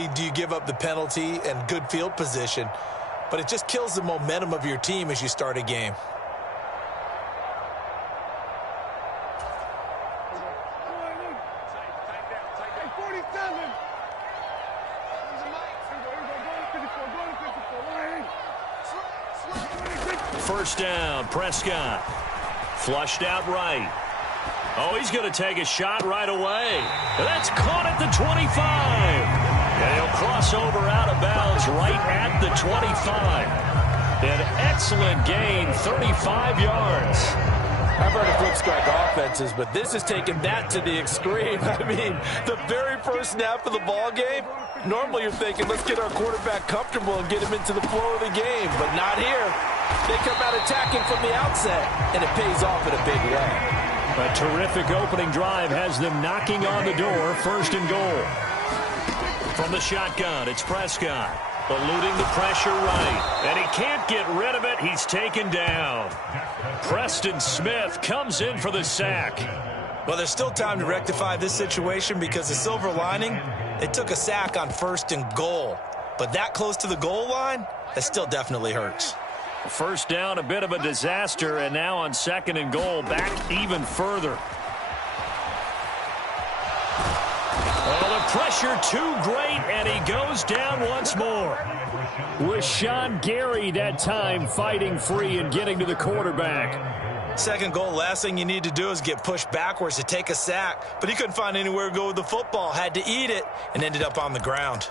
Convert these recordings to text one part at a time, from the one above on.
only do you give up the penalty and good field position, but it just kills the momentum of your team as you start a game. First down, Prescott. Flushed out right. Oh, he's going to take a shot right away. That's caught at the 25. And he'll cross over out of bounds right at the 25. An excellent gain, 35 yards. I've heard of flip strike offenses, but this is taking that to the extreme. I mean, the very first snap of the ball game, normally you're thinking, let's get our quarterback comfortable and get him into the flow of the game, but not here. They come out attacking from the outset, and it pays off in a big way. A terrific opening drive has them knocking on the door, first and goal. From the shotgun, it's Prescott. Eluding the pressure right, and he can't get rid of it. He's taken down. Preston Smith comes in for the sack. Well, there's still time to rectify this situation because the silver lining, they took a sack on first and goal. But that close to the goal line, that still definitely hurts. First down, a bit of a disaster, and now on second and goal, back even further. Oh, the pressure too great, and he goes down once more. With Sean Gary that time fighting free and getting to the quarterback. Second goal, last thing you need to do is get pushed backwards to take a sack. But he couldn't find anywhere to go with the football, had to eat it, and ended up on the ground.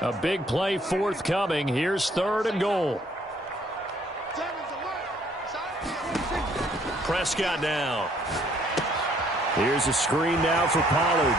A big play forthcoming. Here's third and goal. Prescott now. Here's a screen now for Pollard.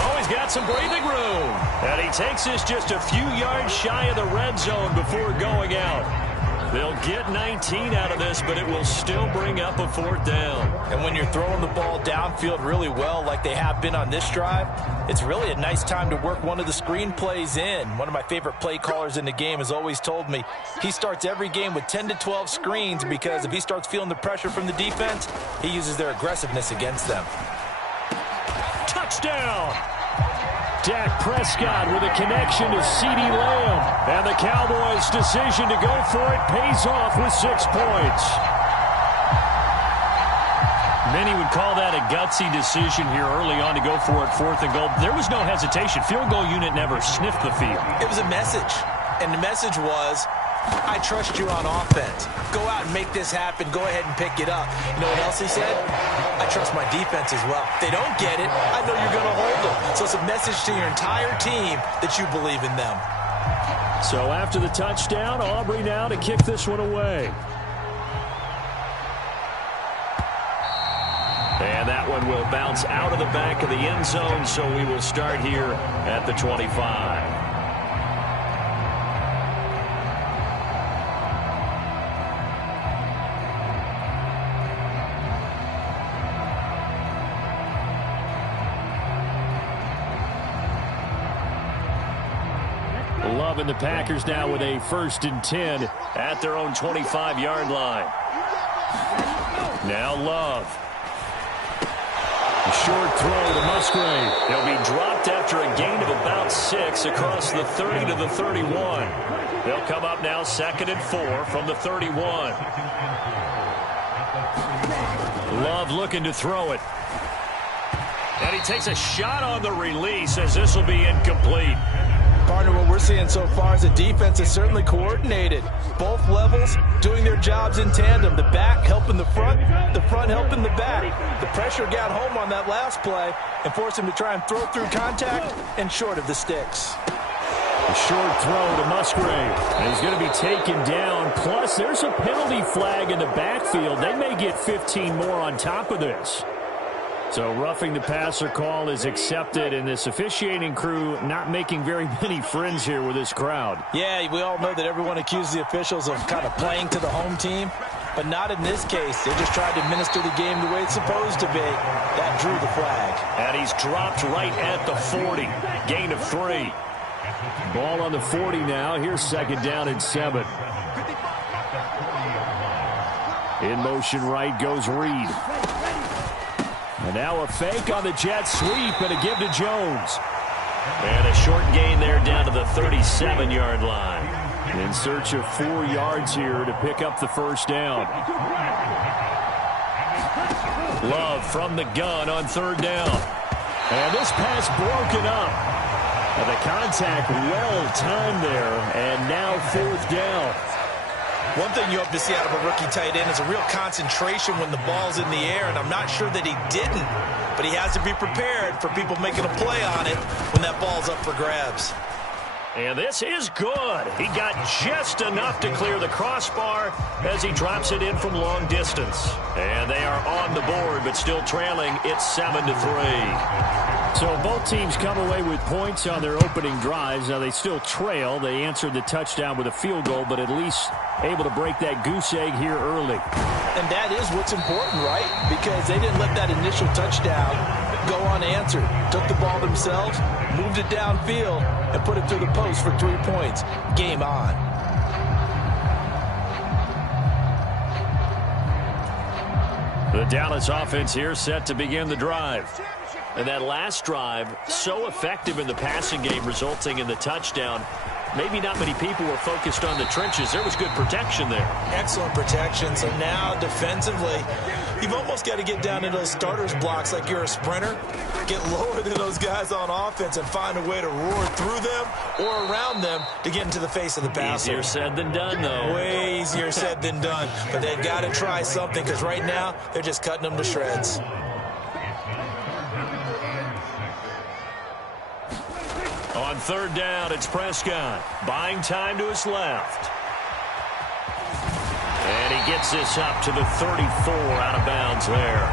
Oh, he's got some breathing room. And he takes this just a few yards shy of the red zone before going out. They'll get 19 out of this, but it will still bring up a fourth down. And when you're throwing the ball downfield really well like they have been on this drive, it's really a nice time to work one of the screen plays in. One of my favorite play callers in the game has always told me he starts every game with 10 to 12 screens because if he starts feeling the pressure from the defense, he uses their aggressiveness against them. Touchdown! Dak Prescott with a connection to CeeDee Lamb. And the Cowboys' decision to go for it pays off with 6 points. Many would call that a gutsy decision here early on to go for it, fourth and goal. There was no hesitation. Field goal unit never sniffed the field. It was a message. And the message was, I trust you on offense. Go out and make this happen. Go ahead and pick it up. You know what else he said? I trust my defense as well. If they don't get it, I know you're going to hold them. So it's a message to your entire team that you believe in them. So after the touchdown, Aubrey now to kick this one away. And that one will bounce out of the back of the end zone, so we will start here at the 25. Love and the Packers now with a 1st and 10 at their own 25-yard line. Now Love. A short throw to Musgrave. He'll be dropped after a gain of about 6 across the 30 to the 31. They'll come up now 2nd and 4 from the 31. Love looking to throw it. And he takes a shot on the release as this will be incomplete. Partner, what we're seeing so far is the defense is certainly coordinated. Both levels doing their jobs in tandem. The back helping the front helping the back. The pressure got home on that last play and forced him to try and throw through contact and short of the sticks. A short throw to Musgrave. And he's going to be taken down. Plus, there's a penalty flag in the backfield. They may get 15 more on top of this. So roughing the passer call is accepted, and this officiating crew not making very many friends here with this crowd. Yeah, we all know that everyone accuses the officials of kind of playing to the home team, but not in this case. They just tried to administer the game the way it's supposed to be. That drew the flag. And he's dropped right at the 40. Gain of 3. Ball on the 40 now. Here's 2nd down and 7. In motion right goes Reed. And now a fake on the jet sweep and a give to Jones. And a short gain there down to the 37-yard line. In search of 4 yards here to pick up the first down. Love from the gun on third down. And this pass broken up. And the contact well timed there. And now fourth down. One thing you hope to see out of a rookie tight end is a real concentration when the ball's in the air, and I'm not sure that he didn't, but he has to be prepared for people making a play on it when that ball's up for grabs. And this is good. He got just enough to clear the crossbar as he drops it in from long distance. And they are on the board, but still trailing. It's 7-3. So both teams come away with points on their opening drives. Now they still trail. They answered the touchdown with a field goal, but at least able to break that goose egg here early. And that is what's important, right? Because they didn't let that initial touchdown go unanswered. Took the ball themselves, moved it downfield, and put it through the post for 3 points. Game on. The Dallas offense here set to begin the drive. And that last drive, so effective in the passing game, resulting in the touchdown. Maybe not many people were focused on the trenches. There was good protection there. Excellent protection. So now defensively, you've almost got to get down to those starters blocks like you're a sprinter. Get lower than those guys on offense and find a way to roar through them or around them to get into the face of the passer. Easier said than done, though. Way easier said than done. But they've got to try something because right now they're just cutting them to shreds. On third down, it's Prescott. Buying time to his left. And he gets this up to the 34 out of bounds there.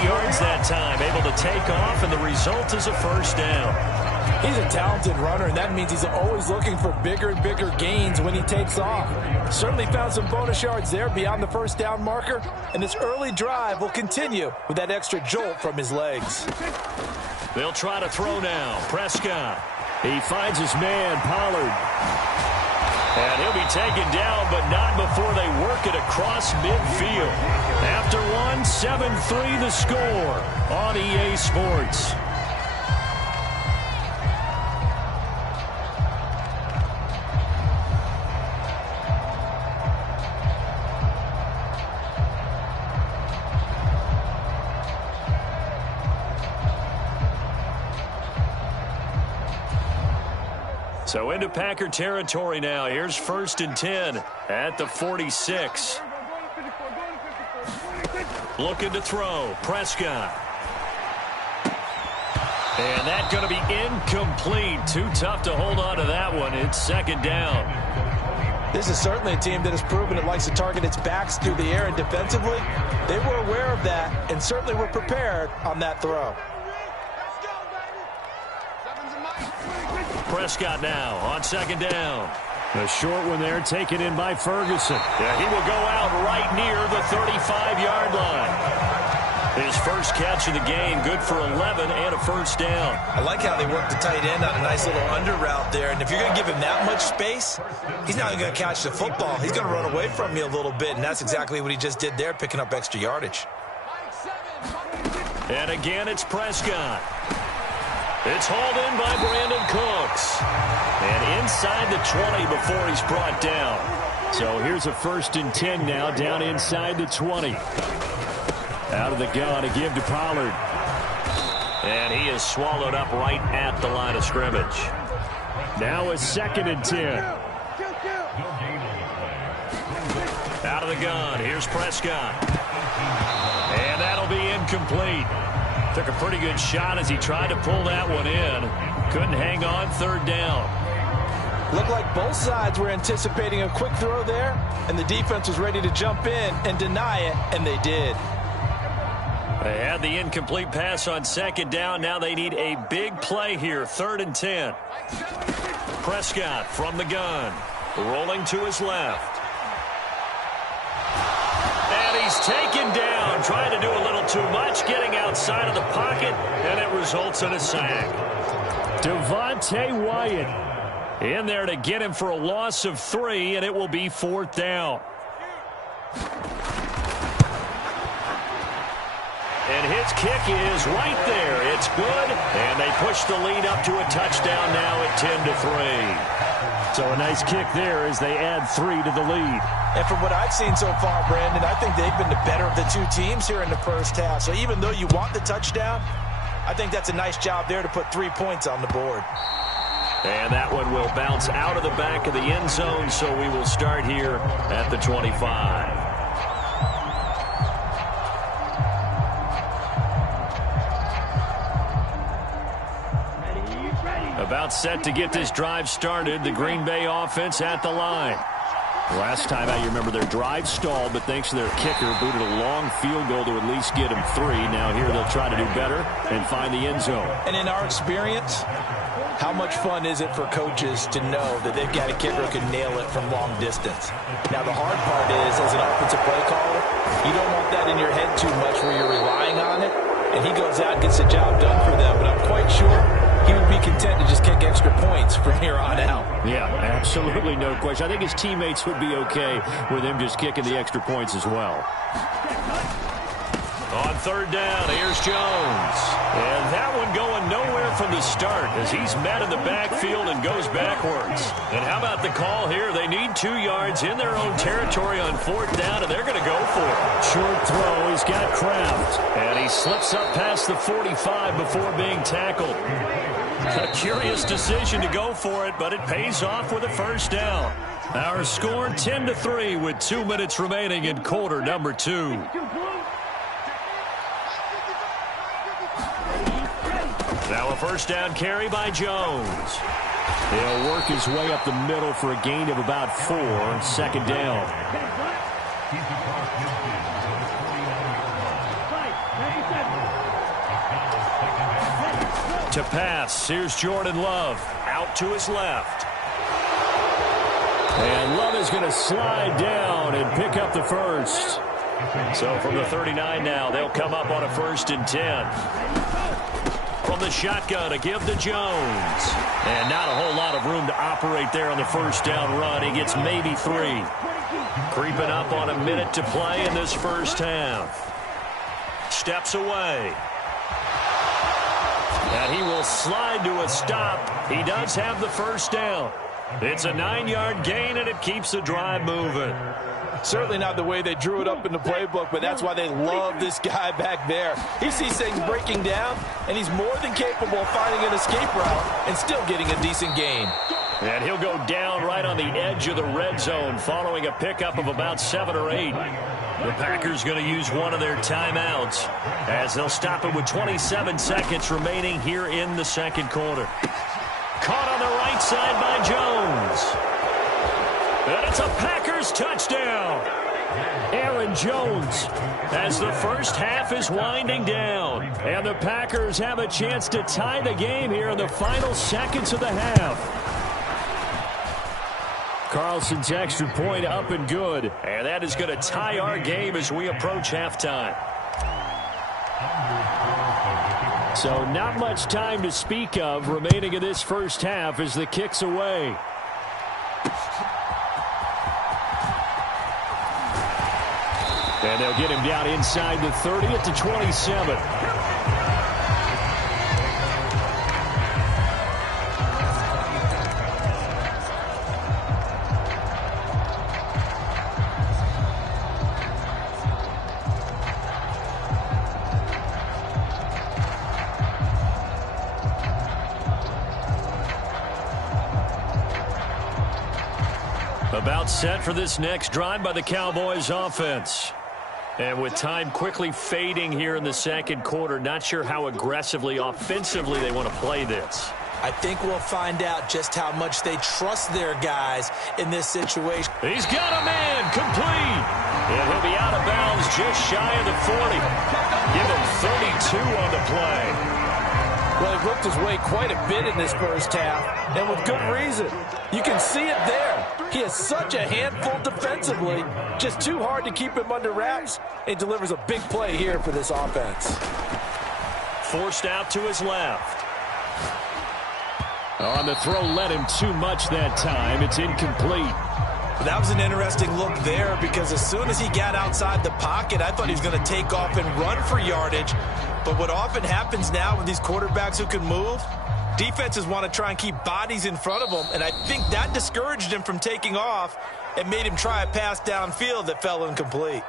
8 yards that time, able to take off, and the result is a first down. He's a talented runner, and that means he's always looking for bigger and bigger gains when he takes off. Certainly found some bonus yards there beyond the first down marker, and this early drive will continue with that extra jolt from his legs. They'll try to throw now. Prescott. He finds his man, Pollard. And he'll be taken down, but not before they work it across midfield. After one, 7-3 the score on EA Sports. So into Packer territory now. Here's 1st and 10 at the 46. Looking to throw. Prescott. And that's going to be incomplete. Too tough to hold on to that one. It's 2nd down. This is certainly a team that has proven it likes to target its backs through the air, and defensively, they were aware of that and certainly were prepared on that throw. Prescott now on 2nd down. The short one there taken in by Ferguson. Yeah, he will go out right near the 35-yard line. His first catch of the game, good for 11 and a first down. I like how they work the tight end on a nice little under route there. And if you're going to give him that much space, he's not going to catch the football. He's going to run away from you a little bit, and that's exactly what he just did there, picking up extra yardage. And again, it's Prescott. It's hauled in by Brandon Cooks. And inside the 20 before he's brought down. So here's a 1st and 10 now, down inside the 20. Out of the gun, a give to Pollard. And he is swallowed up right at the line of scrimmage. Now a 2nd and 10. Out of the gun, here's Prescott. And that'll be incomplete. Took a pretty good shot as he tried to pull that one in. Couldn't hang on, 3rd down. Looked like both sides were anticipating a quick throw there, and the defense was ready to jump in and deny it, and they did. They had the incomplete pass on 2nd down. Now they need a big play here, 3rd and 10. Prescott from the gun, rolling to his left. And he's taken down, trying to do a little too much, getting outside of the pocket, and it results in a sack. Devontae Wyatt in there to get him for a loss of 3, and it will be 4th down. And his kick is right there. It's good, and they push the lead up to a touchdown now at 10-3. So a nice kick there as they add 3 to the lead. And from what I've seen so far, Brandon, I think they've been the better of the two teams here in the first half. So even though you want the touchdown, I think that's a nice job there to put 3 points on the board. And that one will bounce out of the back of the end zone, so we will start here at the 25. About set to get this drive started, the Green Bay offense at the line. Last time out, you remember their drive stalled, but thanks to their kicker, booted a long field goal to at least get them 3. Now here they'll try to do better and find the end zone. And in our experience, how much fun is it for coaches to know that they've got a kicker who can nail it from long distance? Now, the hard part is, as an offensive play caller, you don't want that in your head too much where you're relying on it, and he goes out and gets the job done for them. But I'm quite sure he would be content to just kick extra points from here on out. Yeah, absolutely no question. I think his teammates would be okay with him just kicking the extra points as well. On third down, here's Jones. And that one going nowhere from the start as he's met in the backfield and goes backwards. And how about the call here? They need 2 yards in their own territory on fourth down, and they're going to go for it. Short throw. He's got Kraft. And he slips up past the 45 before being tackled. A curious decision to go for it, but it pays off with a first down. Our score 10-3 with 2 minutes remaining in quarter number 2. Now a first down carry by Jones. He'll work his way up the middle for a gain of about 4. Second down. To pass, here's Jordan Love. Out to his left. And Love is going to slide down and pick up the first. So from the 39 now, they'll come up on a 1st and 10. From the shotgun to give to Jones. And not a whole lot of room to operate there on the first down run. He gets maybe 3. Creeping up on a minute to play in this first half. Steps away. And he will slide to a stop. He does have the first down. It's a 9-yard gain, and it keeps the drive moving. Certainly not the way they drew it up in the playbook, but that's why they love this guy back there. He sees things breaking down, and he's more than capable of finding an escape route and still getting a decent gain. And he'll go down right on the edge of the red zone following a pickup of about 7 or 8. The Packers going to use one of their timeouts as they'll stop it with 27 seconds remaining here in the second quarter. Caught on the right side by Jones. And it's a Packers touchdown. Aaron Jones. As the first half is winding down. And the Packers have a chance to tie the game here in the final seconds of the half. Carlson's extra point up and good. And that is going to tie our game as we approach halftime. So not much time to speak of remaining in this first half as the kick's away. And they'll get him down inside the 30 at the 27. About set for this next drive by the Cowboys offense. And with time quickly fading here in the second quarter, not sure how aggressively, offensively they want to play this. I think we'll find out just how much they trust their guys in this situation. He's got a man complete. And he'll be out of bounds just shy of the 40. Give him 32 on the play. Well, he worked his way quite a bit in this first half, and with good reason. You can see it there. He is such a handful defensively, just too hard to keep him under wraps, and delivers a big play here for this offense. Forced out to his left. On the throw, led him too much that time. It's incomplete. That was an interesting look there because as soon as he got outside the pocket, I thought he was going to take off and run for yardage. But what often happens now with these quarterbacks who can move, defenses want to try and keep bodies in front of them, and I think that discouraged him from taking off and made him try a pass downfield that fell incomplete.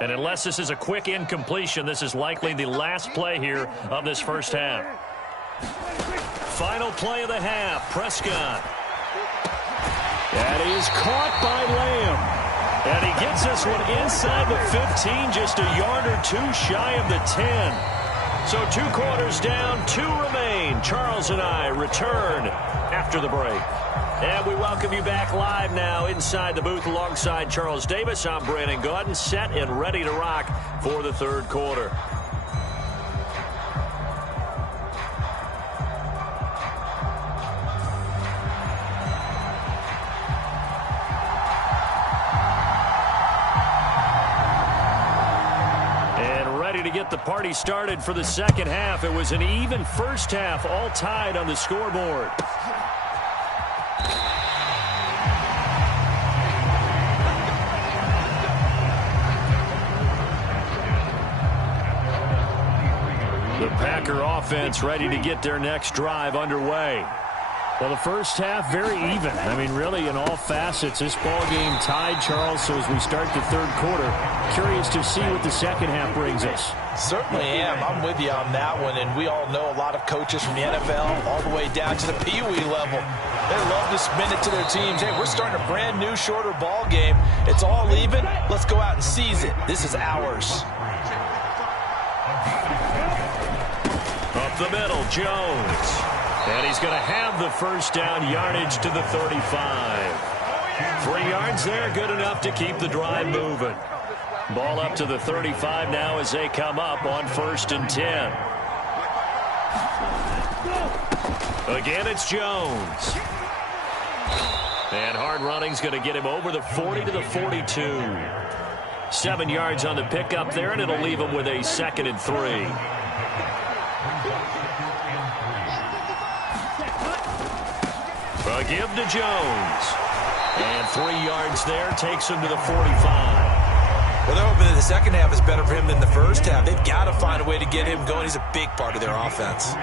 And unless this is a quick incompletion, this is likely the last play here of this first half. Final play of the half, Prescott. That is caught by Lamb. And he gets this one inside the 15, just a yard or two shy of the 10. So 2 quarters down, 2 remain. Charles and I return after the break. And we welcome you back live now inside the booth alongside Charles Davis. I'm Brandon Gaudin, set and ready to rock for the third quarter. To get the party started for the second half. It was an even first half, all tied on the scoreboard. The Packer offense ready to get their next drive underway. Well, the first half, very even. I mean, really, in all facets, this ball game tied, Charles. So as we start the third quarter, curious to see what the second half brings us. Certainly am. I'm with you on that one. And we all know a lot of coaches from the NFL all the way down to the Pee Wee level. They love to spin it to their teams. Hey, we're starting a brand new, shorter ball game. It's all even. Let's go out and seize it. This is ours. Up the middle, Jones. And he's going to have the first down, yardage to the 35. 3 yards there, good enough to keep the drive moving. Ball up to the 35 now as they come up on 1st and 10. Again, it's Jones. And hard running's going to get him over the 40 to the 42. 7 yards on the pickup there, and it'll leave him with a 2nd and 3. A give to Jones. And 3 yards there takes him to the 45. Well, they're hoping that the second half is better for him than the first half. They've got to find a way to get him going. He's a big part of their offense.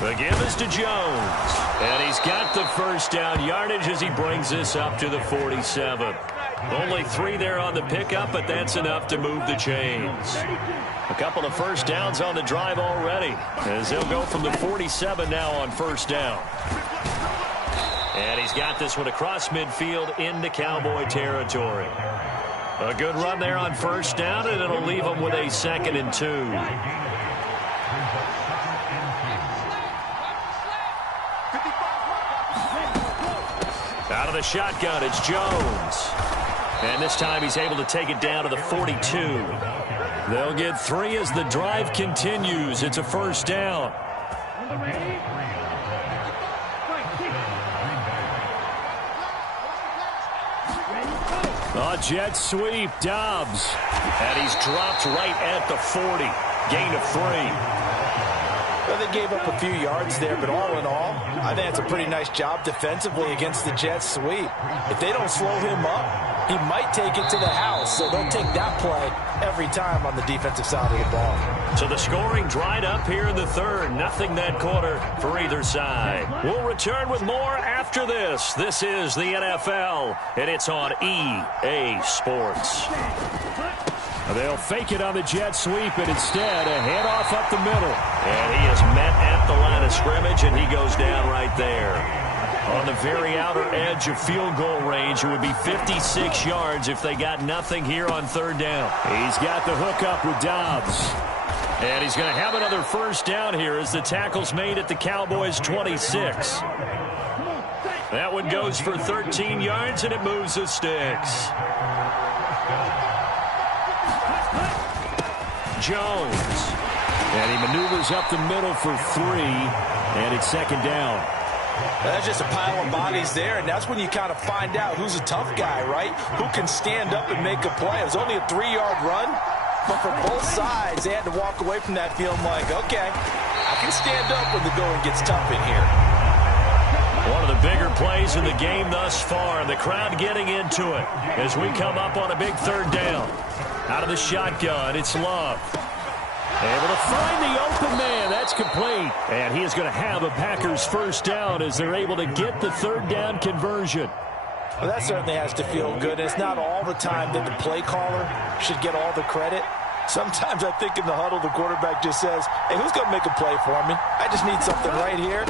The give is to Jones. And he's got the first down yardage as he brings this up to the 47. Only 3 there on the pickup, but that's enough to move the chains. A couple of first downs on the drive already, as they'll go from the 47 now on first down. And he's got this one across midfield into Cowboy territory. A good run there on first down, and it'll leave him with a 2nd and 2. Out of the shotgun, it's Jones. And this time he's able to take it down to the 42. They'll get 3 as the drive continues. It's a first down. A jet sweep, Dobbs. And he's dropped right at the 40. Gain of 3. Well, they gave up a few yards there, but all in all, I think that's a pretty nice job defensively against the jet sweep. If they don't slow him up, he might take it to the house, so they'll take that play every time on the defensive side of the ball. So the scoring dried up here in the third. Nothing that quarter for either side. We'll return with more after this. This is the NFL, and it's on EA Sports. They'll fake it on the jet sweep, and instead a handoff up the middle. And he is met at the line of scrimmage, and he goes down right there. On the very outer edge of field goal range, it would be 56 yards if they got nothing here on third down. He's got the hook up with Dobbs. And he's going to have another first down here as the tackle's made at the Cowboys' 26. That one goes for 13 yards, and it moves the sticks. Jones. And he maneuvers up the middle for 3, and it's 2nd down. That's just a pile of bodies there, and that's when you kind of find out who's a tough guy, right? Who can stand up and make a play. It was only a 3-yard run, But for both sides, they had to walk away from that feeling like, okay, I can stand up when the going gets tough in here. One of the bigger plays in the game thus far, and the crowd getting into it as we come up on a big third down. Out of the shotgun, it's Love. Able to find the open man. That's complete. And he is going to have a Packers first down as they're able to get the third down conversion. Well, that certainly has to feel good. It's not all the time that the play caller should get all the credit. Sometimes I think in the huddle, the quarterback just says, hey, who's going to make a play for me? I just need something right here.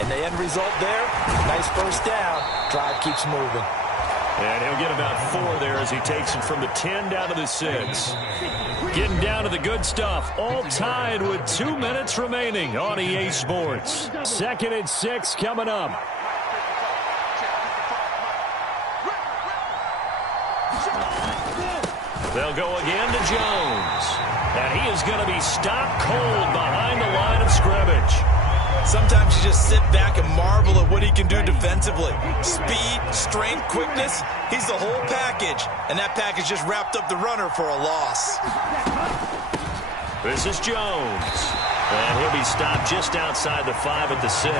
And the end result there, nice first down. Drive keeps moving. And he'll get about 4 there as he takes it from the 10 down to the 6. Getting down to the good stuff. All tied with 2 minutes remaining on EA Sports. 2nd and 6 coming up. They'll go again to Jones. And he is going to be stopped cold behind the line of scrimmage. Sometimes you just sit back and marvel at what he can do defensively. Speed, strength, quickness. He's the whole package. And that package just wrapped up the runner for a loss. This is Jones. And he'll be stopped just outside the 5 at the 6.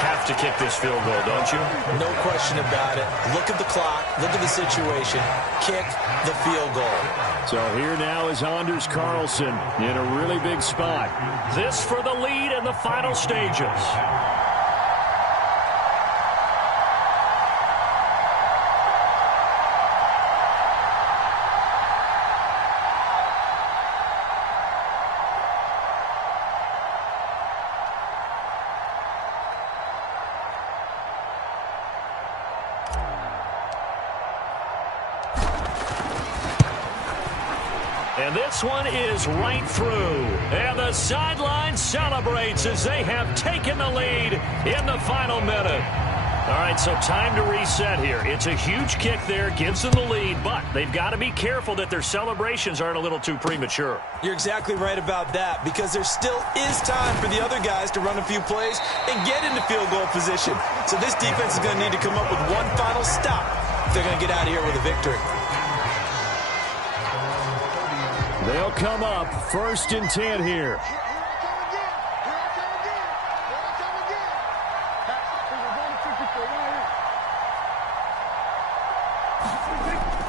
Have to kick this field goal, don't you? No question about it. Look at the clock. Look at the situation. Kick the field goal. So here now is Anders Carlson in a really big spot. This for the lead in the final stages. And this one is right through. And the sideline celebrates as they have taken the lead in the final minute. All right, so time to reset here. It's a huge kick there, gives them the lead, but they've got to be careful that their celebrations aren't a little too premature. You're exactly right about that, because there still is time for the other guys to run a few plays and get into field goal position. So this defense is going to need to come up with one final stop if they're going to get out of here with a victory. They'll come up 1st and 10 here.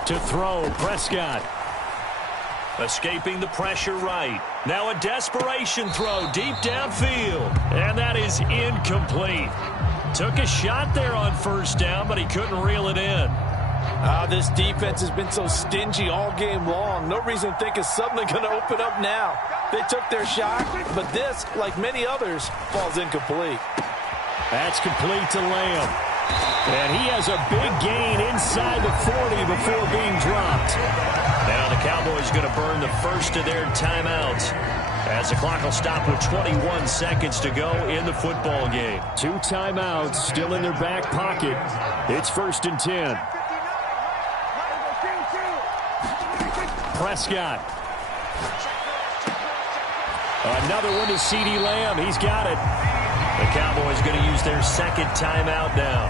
To throw, Prescott. Escaping the pressure right. Now a desperation throw deep downfield. And that is incomplete. Took a shot there on 1st down, but he couldn't reel it in. This defense has been so stingy all game long. No reason to think it's suddenly going to open up now. They took their shot, but this, like many others, falls incomplete. That's complete to Lamb. And he has a big gain inside the 40 before being dropped. Now the Cowboys going to burn the first of their timeouts as the clock will stop with 21 seconds to go in the football game. 2 timeouts still in their back pocket. It's 1st and 10. Prescott. Another one to CeeDee Lamb. He's got it. The Cowboys going to use their 2nd timeout now.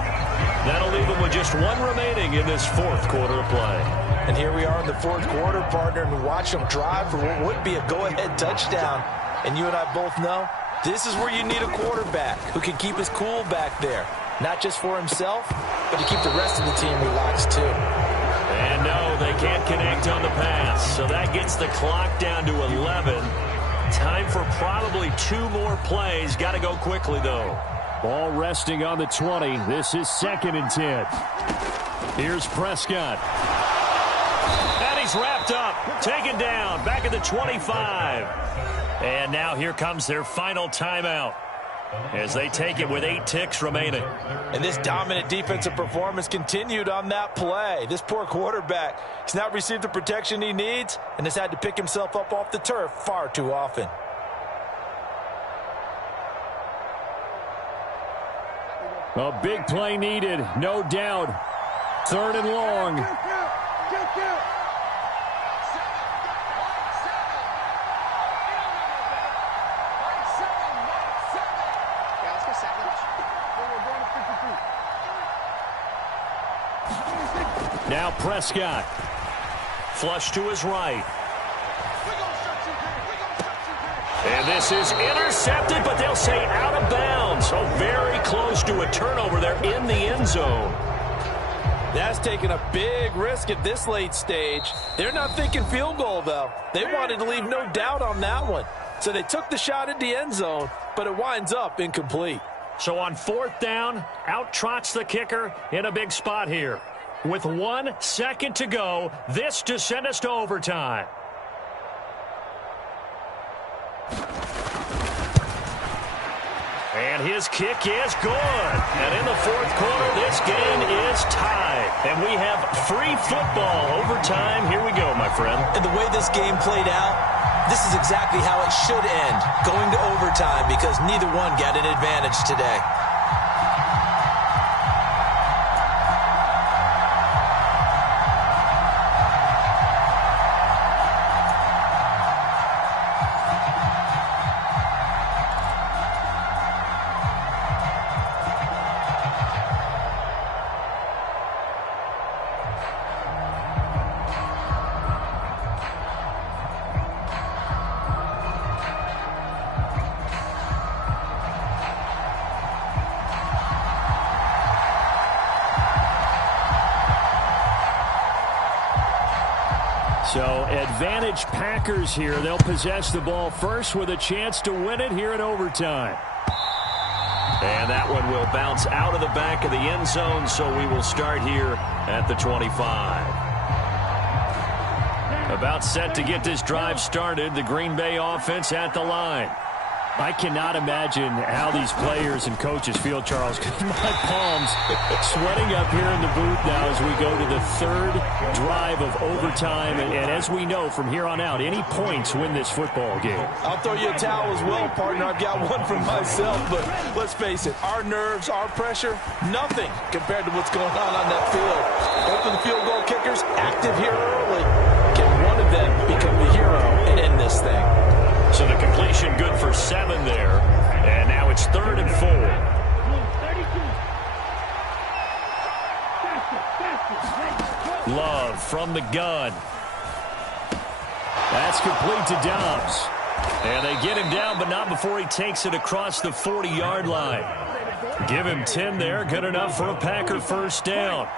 That'll leave them with just 1 remaining in this 4th quarter of play. And here we are in the 4th quarter, partner, and watch them drive for what would be a go-ahead touchdown. And you and I both know this is where you need a quarterback who can keep his cool back there. Not just for himself, but to keep the rest of the team relaxed too. And no, they can't connect on the pass. So that gets the clock down to 11. Time for probably 2 more plays. Got to go quickly, though. Ball resting on the 20. This is 2nd and 10. Here's Prescott. And he's wrapped up. Taken down. Back at the 25. And now here comes their final timeout as they take it with 8 ticks remaining. And this dominant defensive performance continued on that play. This poor quarterback has not received the protection he needs and has had to pick himself up off the turf far too often. A big play needed, no doubt. 3rd and long. Now Prescott. Flush to his right. And this is intercepted, but they'll say out of bounds. So very close to a turnover there in the end zone. That's taking a big risk at this late stage. They're not thinking field goal, though. They wanted to leave no doubt on that one. So they took the shot at the end zone, but it winds up incomplete. So on 4th down, out trots the kicker in a big spot here. With 1 second to go, this to send us to overtime. And his kick is good. And in the 4th quarter, this game is tied. And we have free football overtime. Here we go, my friend. And the way this game played out, this is exactly how it should end, going to overtime, because neither one got an advantage today. So advantage Packers here. They'll possess the ball first with a chance to win it here in overtime. And that one will bounce out of the back of the end zone, so we will start here at the 25. About set to get this drive started, the Green Bay offense at the line. I cannot imagine how these players and coaches feel, Charles. My palms sweating up here in the booth now as we go to the 3rd drive of overtime. And as we know from here on out, any points win this football game. I'll throw you a towel as well, partner. I've got one from myself. But let's face it, our nerves, our pressure, nothing compared to what's going on that field. Both of the field goal kickers active here early. Can one of them become the hero and end this thing? So the completion good for 7 there. And now it's 3rd and 4. Love from the gun. That's complete to Dobbs. And they get him down, but not before he takes it across the 40-yard line. Give him 10 there. Good enough for a Packer 1st down.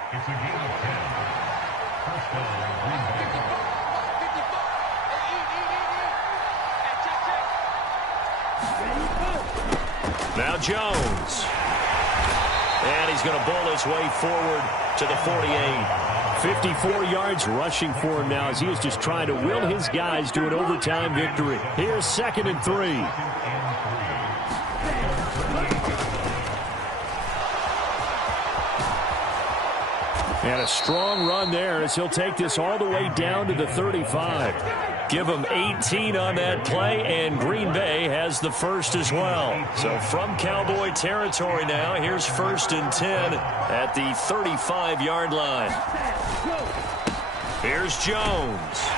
Now Jones. And he's going to bull his way forward to the 48. 54 yards rushing for him now as he is just trying to will his guys to an overtime victory. Here's 2nd and 3. And a strong run there as he'll take this all the way down to the 35. Give him 18 on that play, and Green Bay has the first as well. So from Cowboy territory now, here's 1st and 10 at the 35-yard line. Here's Jones.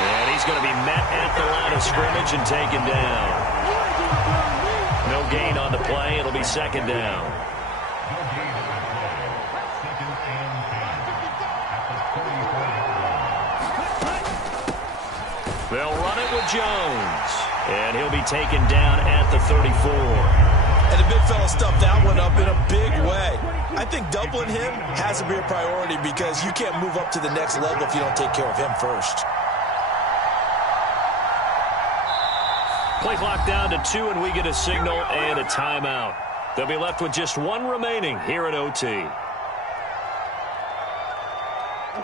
And he's going to be met at the line of scrimmage and taken down. No gain on the play. It'll be 2nd down. They'll run it with Jones. And he'll be taken down at the 34. And the big fella stuffed that one up in a big way. I think doubling him has to be a priority because you can't move up to the next level if you don't take care of him first. Play clock down to 2, and we get a signal and a timeout. They'll be left with just 1 remaining here at OT.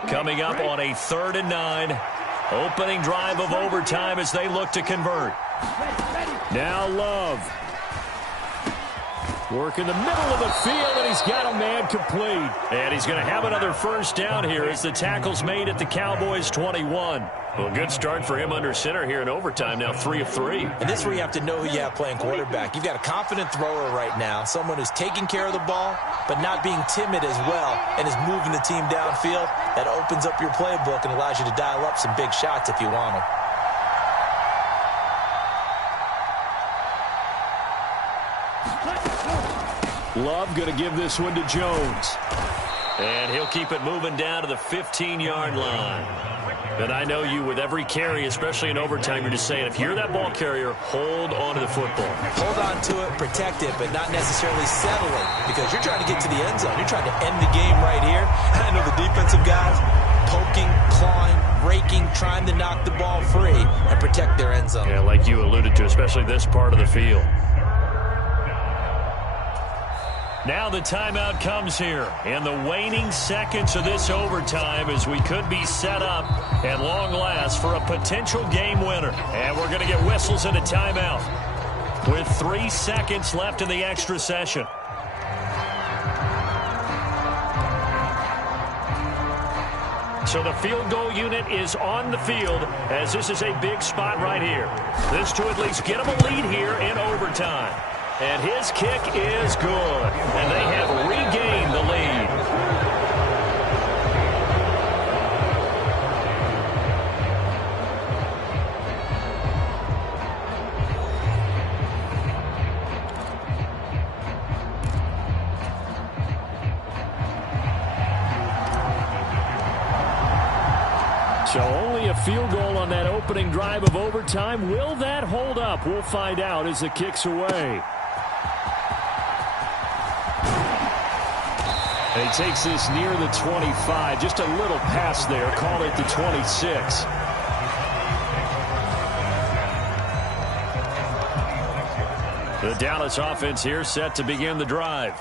Coming up on a 3rd and 9. Opening drive of overtime as they look to convert. Now Love. Work in the middle of the field, and he's got a man complete. And he's going to have another 1st down here as the tackle's made at the Cowboys' 21. Well, good start for him under center here in overtime, now 3 of 3. And this is where you have to know who you have playing quarterback. You've got a confident thrower right now, someone who's taking care of the ball, but not being timid as well, and is moving the team downfield. That opens up your playbook and allows you to dial up some big shots if you want them. Love going to give this one to Jones. And he'll keep it moving down to the 15-yard line. And I know you, with every carry, especially in overtime, you're just saying, if you're that ball carrier, hold on to the football. Hold on to it, protect it, but not necessarily settle it, because you're trying to get to the end zone. You're trying to end the game right here. I know the defensive guys poking, clawing, raking, trying to knock the ball free and protect their end zone. Yeah, like you alluded to, especially this part of the field. Now the timeout comes here in the waning seconds of this overtime, as we could be set up at long last for a potential game winner. And we're going to get whistles and a timeout with 3 seconds left in the extra session. So the field goal unit is on the field, as this is a big spot right here. This to at least get them a lead here in overtime. And his kick is good. And they have regained the lead. So only a field goal on that opening drive of overtime. Will that hold up? We'll find out as the kick's away. And he takes this near the 25. Just a little pass there. Call it the 26. The Dallas offense here set to begin the drive.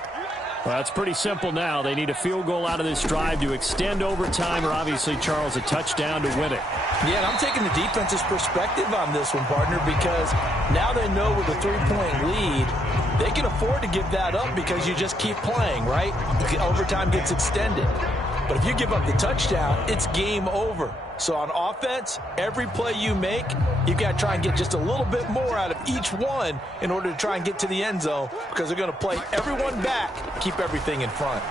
Well, it's pretty simple now. They need a field goal out of this drive to extend overtime, or obviously, Charles, a touchdown to win it. Yeah, and I'm taking the defense's perspective on this one, partner, because now they know with a 3-point lead, they can afford to give that up because you just keep playing, right? Overtime gets extended. But if you give up the touchdown, it's game over. So on offense, every play you make, you've got to try and get just a little bit more out of each one in order to try and get to the end zone, because they're going to play everyone back, keep everything in front.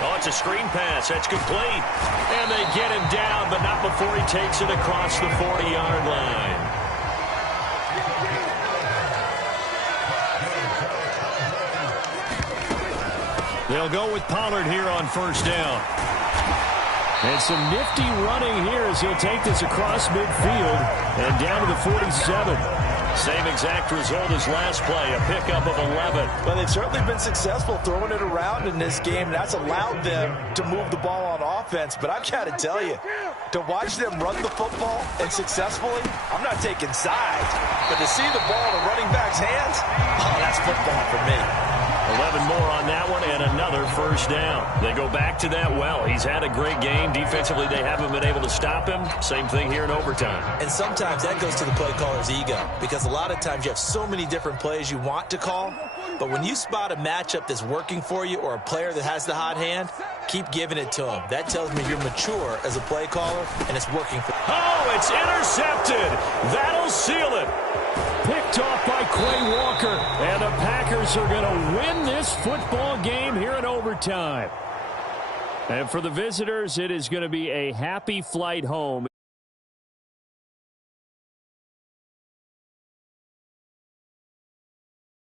Oh, it's a screen pass. That's complete. And they get him down, but not before he takes it across the 40-yard line. They'll go with Pollard here on first down. And some nifty running here as he'll take this across midfield and down to the 47. Same exact result as last play, a pickup of 11. Well, they've certainly been successful throwing it around in this game. That's allowed them to move the ball on offense. But I've got to tell you, to watch them run the football and successfully, I'm not taking sides. But to see the ball in a running back's hands, oh, that's football for me. 11 more on that one and another first down. They go back to that well. He's had a great game. Defensively, they haven't been able to stop him. Same thing here in overtime. And sometimes that goes to the play caller's ego, because a lot of times you have so many different plays you want to call, but when you spot a matchup that's working for you or a player that has the hot hand, keep giving it to him. That tells me you're mature as a play caller, and it's working for you. Oh, it's intercepted. That'll seal it. Picked off by Quay Walker, and the Packers are going to win this football game here in overtime. And for the visitors, it is going to be a happy flight home.